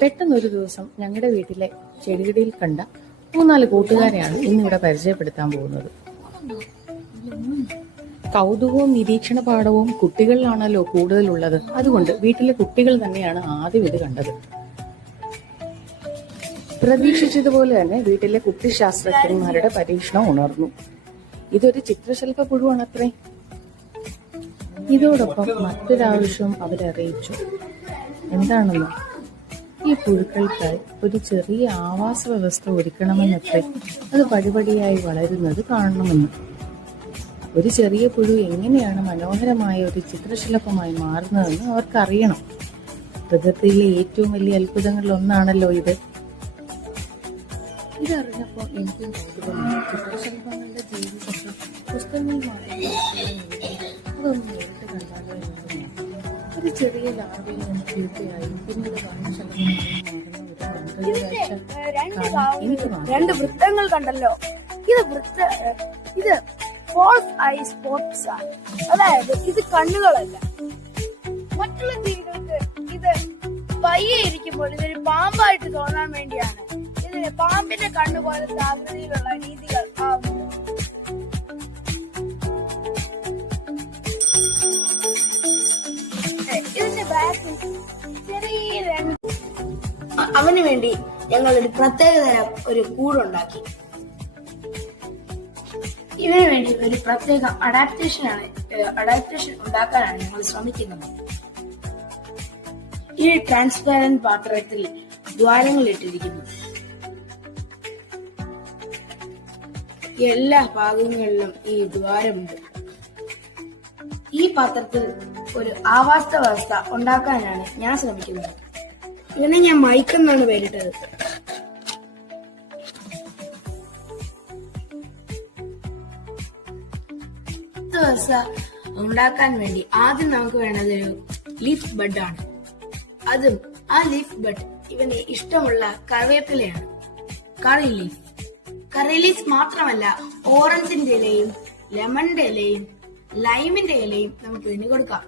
പെട്ടെന്നൊരു ദിവസം ഞങ്ങളുടെ വീട്ടിലെ ചെടികളിൽ കണ്ട 3-4 കൂട്ടുകാരെയാണ് ഇന്നിവിടെ പരിചയപ്പെടുത്താൻ പോകുന്നത്. കൗതുകവും നിരീക്ഷണ പാഠവും കുട്ടികളിലാണല്ലോ കൂടുതലുള്ളത്. അതുകൊണ്ട് വീട്ടിലെ കുട്ടികൾ തന്നെയാണ് ആദ്യം ഇത് കണ്ടത്. പ്രതീക്ഷിച്ചതുപോലെ തന്നെ വീട്ടിലെ കുട്ടി ശാസ്ത്രജ്ഞന്മാരുടെ പരീക്ഷണം ഉണർന്നു. ഇതൊരു ചിത്രശലഭ പുഴുവാണത്രേ. ഇതോടൊപ്പം മറ്റൊരാവശ്യവും അവരറിയിച്ചു. എന്താണെന്നോ, ഈ പുഴുക്കൾക്കായി ഒരു ചെറിയ ആവാസ വ്യവസ്ഥ ഒരുക്കണമെന്നത്രേ. അത് പടിപടിയായി വളരുന്നത് കാണണമെന്ന്. ഒരു ചെറിയ പുഴു എങ്ങനെയാണ് മനോഹരമായ ഒരു ചിത്രശലഭമായി മാറുന്നതെന്ന് അവർക്കറിയണം. പ്രകൃതിയിലെ ഏറ്റവും വലിയ അത്ഭുതങ്ങളിൽ ഒന്നാണല്ലോ ഇത്. ഇതറിഞ്ഞപ്പോൾ എനിക്കും കൗതുകമായി. ചിത്രശലഭങ്ങളുടെ ജീവിതത്തിൽ പുസ്തകങ്ങളിൽ അതൊന്ന് നേരിട്ട് കണ്ടാലോ എന്ന്. ഒരു ചെറിയ ലാർവയിൽ നിന്ന് തീർച്ചയായും പിന്നീട് വർണ്ണശലഭമായി മാറുന്ന രണ്ട് വൃത്തങ്ങൾ കണ്ടല്ലോ. ഇത് ഫോൾസ് ഐ സ്പോട്ട്സ് ആണ്. അതായത് ഇത് കണ്ണുകളല്ല. മറ്റുള്ള ജീവികൾക്ക് ഇത് പയ്യെ ഇരിക്കുമ്പോൾ ഇതൊരു പാമ്പായിട്ട് തോന്നാൻ വേണ്ടിയാണ് ഇതിന് പാമ്പിന്റെ കണ്ണു പോലത്തെ ആകൃതിയിലുള്ള രീതികൾ ആവുന്നത്. ഇതിന്റെ ബാക്കിൽ ചെറിയ അവന് വേണ്ടി ഞങ്ങൾ ഒരു പ്രത്യേകതരം ഒരു കൂടുണ്ടാക്കി. ഇതിനു വേണ്ടി ഒരു പ്രത്യേക അഡാപ്റ്റേഷൻ ഉണ്ടാക്കാനാണ് ഞങ്ങൾ ശ്രമിക്കുന്നത്. ഈ ട്രാൻസ്പാരന്റ് പാത്രത്തിൽ ദ്വാരങ്ങൾ ഇട്ടിരിക്കുന്നു. എല്ലാ ഭാഗങ്ങളിലും ഈ ദ്വാരമുണ്ട്. ഈ പാത്രത്തിൽ ഒരു ആവാസ വ്യവസ്ഥ ഉണ്ടാക്കാനാണ് ഞാൻ ശ്രമിക്കുന്നത്. ഇതിനെ ഞാൻ മൈക്കെന്നാണ് പേരിട്ടത്. വ്യവസ്ഥ ഉണ്ടാക്കാൻ വേണ്ടി ആദ്യം നമുക്ക് വേണ്ടത് ഒരു ലീഫ് ബഡ് ആണ്. അതും ആ ലീഫ് ബഡ് ഇവന് ഇഷ്ടമുള്ള കറിവേപ്പിലയാണ്. കറി ലീഫ് മാത്രമല്ല, ഓറഞ്ചിന്റെ ഇലയും ലെമണിന്റെ ഇലയും ലൈമിന്റെ ഇലയും നമുക്ക് ഇതിന് കൊടുക്കാം.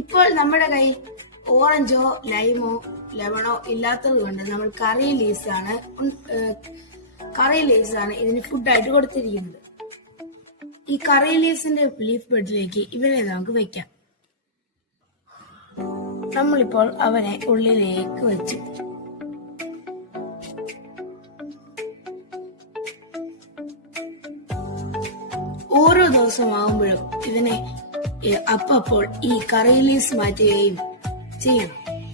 ഇപ്പോൾ നമ്മുടെ കയ്യിൽ ഓറഞ്ചോ ലൈമോ ലെമണോ ഇല്ലാത്തത് കൊണ്ട് നമ്മൾ കറി ലീവ്സ് ആണ് ഇതിന് ഫുഡായിട്ട് കൊടുത്തിരിക്കുന്നത്. ഈ കറി ലീവ്സിന്റെ ലീഫ് ബെഡിലേക്ക് ഇവരെ നമുക്ക് വെക്കാം. നമ്മളിപ്പോൾ അവനെ ഉള്ളിലേക്ക് വെച്ചു. ഓരോ ദിവസമാകുമ്പോഴും ഇവനെ അപ്പോൾ ഈ കറി ലീവ്സ് മാറ്റുകയും ചെയ്യും.